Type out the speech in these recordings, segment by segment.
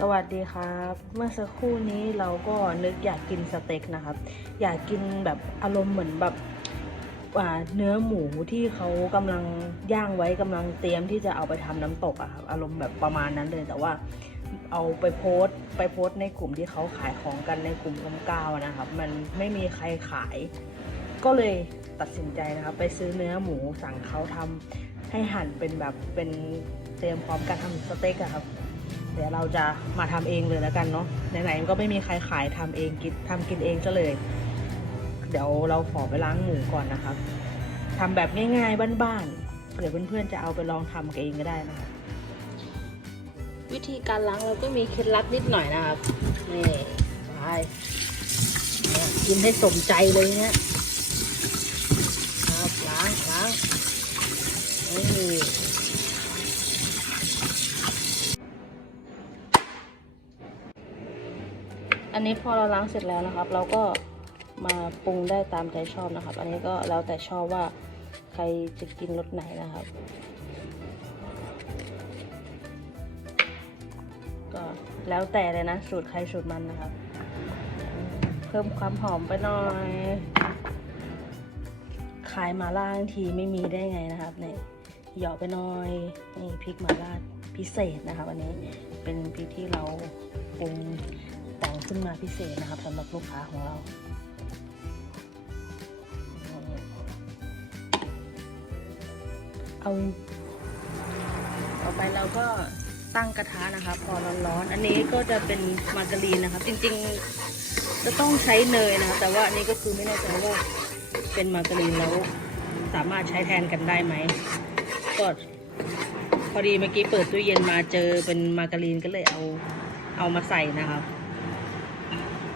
สวัสดีครับ เมื่อสักครู่นี้เราก็นึกอยากกินสเต็กนะครับ อยากกินแบบอารมณ์เหมือนแบบเนื้อหมูที่เขากำลังย่างไว้กำลังเตรียมที่จะเอาไปทำน้ำตกอะครับอารมณ์แบบประมาณนั้นเลยแต่ว่าเอาไปโพสต์ไปโพสต์ในกลุ่มที่เขาขายของกันในกลุ่มลมก้าวนะครับ มันไม่มีใครขาย ก็เลยตัดสินใจนะครับ ไปซื้อเนื้อหมูสั่งเขาทำให้หั่นเป็นแบบเป็นเตรียมพร้อมการทำสเต็กอะครับ เดี๋ยวเราจะมาทำเองเลยแล้วกันเนาะไหนๆก็ไม่มีใครขายทำเองกินทำกินเองซะเลย เดี๋ยวเราขอไปล้างหมูก่อนนะครับทำแบบง่ายๆบ้านๆเผื่อเพื่อนๆจะเอาไปลองทำกันเองก็ได้นะครับวิธีการล้างเราก็มีเคล็ดลับนิดหน่อยนะครับนี่ไปเนี่ยกินให้สมใจเลยเนี่ยครับล้างล้างนี่ อันนี้พอเราล้างเสร็จแล้วนะครับ เราก็มาปรุงได้ตามใจชอบนะครับ อันนี้ก็แล้วแต่ชอบว่าใครจะกินรสไหนนะครับ ก็แล้วแต่เลยนะ สูตรใครสูตรมันนะครับ เพิ่มความหอมไปหน่อย ขายมาล่าทีไม่มีได้ไงนะครับเนี่ยหยาะไปหน่อยนี่พริกมาล่าพิเศษนะครับ อันนี้เป็นพริกที่เราปรุง แต่งขึ้นมาพิเศษนะครับสำหรับลูกค้าของเราเอาต่อไปเราก็ตั้งกระทะนะครับพอร้อนๆอันนี้ก็จะเป็นมาการีนนะครับ จริงๆจะต้องใช้เนยนะครับแต่ว่าอันนี้ก็คือไม่แน่ใจว่าเป็นมาการีนแล้วสามารถใช้แทนกันได้ไหมก็พอดีเมื่อกี้เปิดตู้เย็นมาเจอเป็นมาการีนก็เลยเอาเอามาใส่นะครับ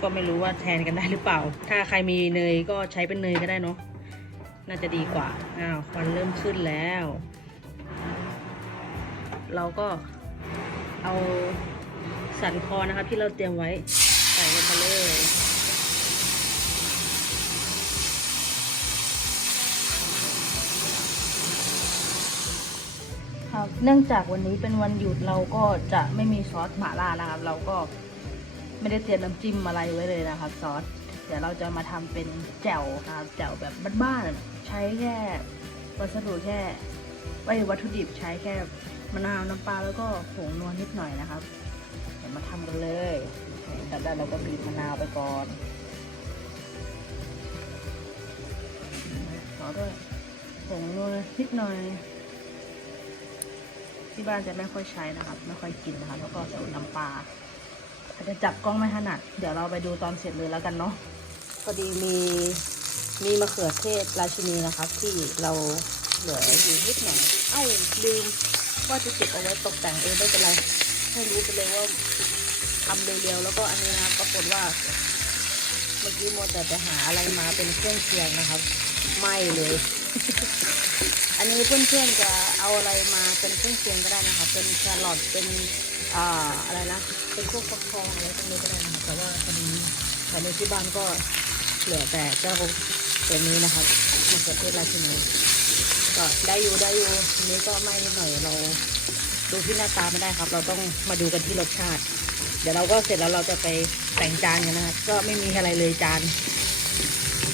ก็ไม่รู้ว่าแทนกันได้หรือเปล่า ถ้าใครมีเนยก็ใช้เป็นเนยก็ได้เนาะน่าจะดีกว่าอ้าวควันเริ่มขึ้นแล้ว เราก็เอาสันคอนะครับที่เราเตรียมไว้ใส่ลงไปเลยครับเนื่องจากวันนี้เป็นวันหยุดเราก็จะไม่มีซอสหม่าล่านะครับ เราก็ ไม่ได้เตรียมน้ำจิ้มอะไรไว้เลยนะครับซอส เดี๋ยวเราจะมาทำเป็นแจ่วครับแจ่วแบบบ้านๆ ใช้แค่วัสดุแค่ไอวัตถุดิบใช้แค่มะนาวน้ำปลาแล้วก็ผงนวลนิดหน่อยนะครับ เดี๋ยวมาทำกันเลยแต่ได้เราก็บีบมะนาวไปก่อนต่อด้วยผงนวลนิดหน่อย ที่บ้านจะไม่ค่อยใช้นะครับ ไม่ค่อยกินนะครับ แล้วก็ใส่น้ำปลา อาจจะจับกล้องไม่ถนัดเดี๋ยวเราไปดูตอนเสร็จเลยแล้วกันเนาะพอดีมีมีมะเขือเทศราชินีนะครับ ที่เราเหลืออยู่นิดหน่อยเอ้าลืมว่าจะเก็บเอาไว้ตกแต่งเองไม่เป็นไรให้รู้ไปเลยว่าทำเร็วๆแล้วก็อันนี้นะครับปรากฏว่า เมื่อกี้มัวแต่ไปหาอะไรมาเป็นเครื่องเคียงนะครับ ไม่เลย อันนี้เพื่อนๆจะเอาอะไรมาเป็นเครื่องเคียงก็ได้นะครับเป็นแครอทเป็นอ่าอะไรนะเป็นพวกฟักทองอะไรพวกนี้ก็ได้นะครับแต่ว่าตอนนี้แต่ในที่บ้านก็เหลือแต่เจ้าตัวนี้นะครับมะเขือเทศราชินีก็ได้อยู่ได้อยู่อันนี้ก็ไม่นิดหน่อยเราดูที่หน้าตาไม่ได้ครับ เราต้องมาดูกันที่รสชาติ เดี๋ยวเราก็เสร็จแล้วเราจะไปแต่งจานกันนะครับก็ไม่มีอะไรเลยจาน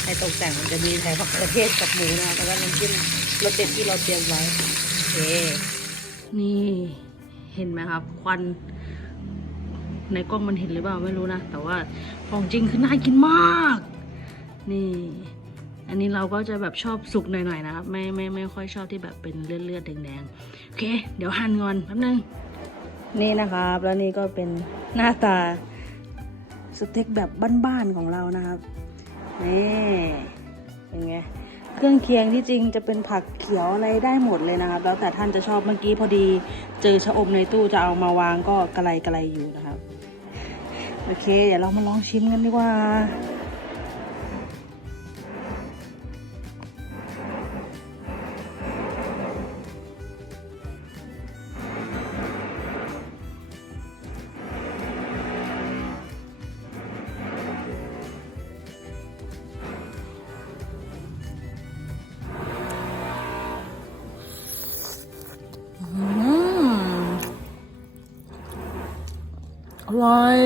ให้ตกแต่งมันจะมีแต่มะเขือเทศกับหมูนะแล้วก็น้ำจิ้มรสเด็ดที่เราเตรียมไว้โอเคนี่เห็นไหมครับ ควัน ในกล้องมันเห็นหรือเปล่าไม่รู้นะ แต่ว่าของจริงคือน่ากินมาก นี่ อันนี้เราก็จะแบบชอบสุกหน่อยๆนะครับ ไม่ไม่ไม่ค่อยชอบที่แบบเป็นเลือดเลือดๆแดงๆ โอเค เดี๋ยวหั่นก่อนแป๊บนึง นี่นะครับ แล้วนี่ก็เป็นหน้าตาสเต็กแบบบ้านๆของเรานะครับ นี่เป็นไงเครื่องเคียงที่จริงจะเป็นผักเขียวอะไรได้หมดเลยนะครับ แล้วแต่ท่านจะชอบเมื่อกี้พอดีเจอชะอมในตู้จะเอามาวางก็กระไรกระไรอยู่นะครับ โอเค เดี๋ยวเรามาลองชิมกันดีกว่า อร่อย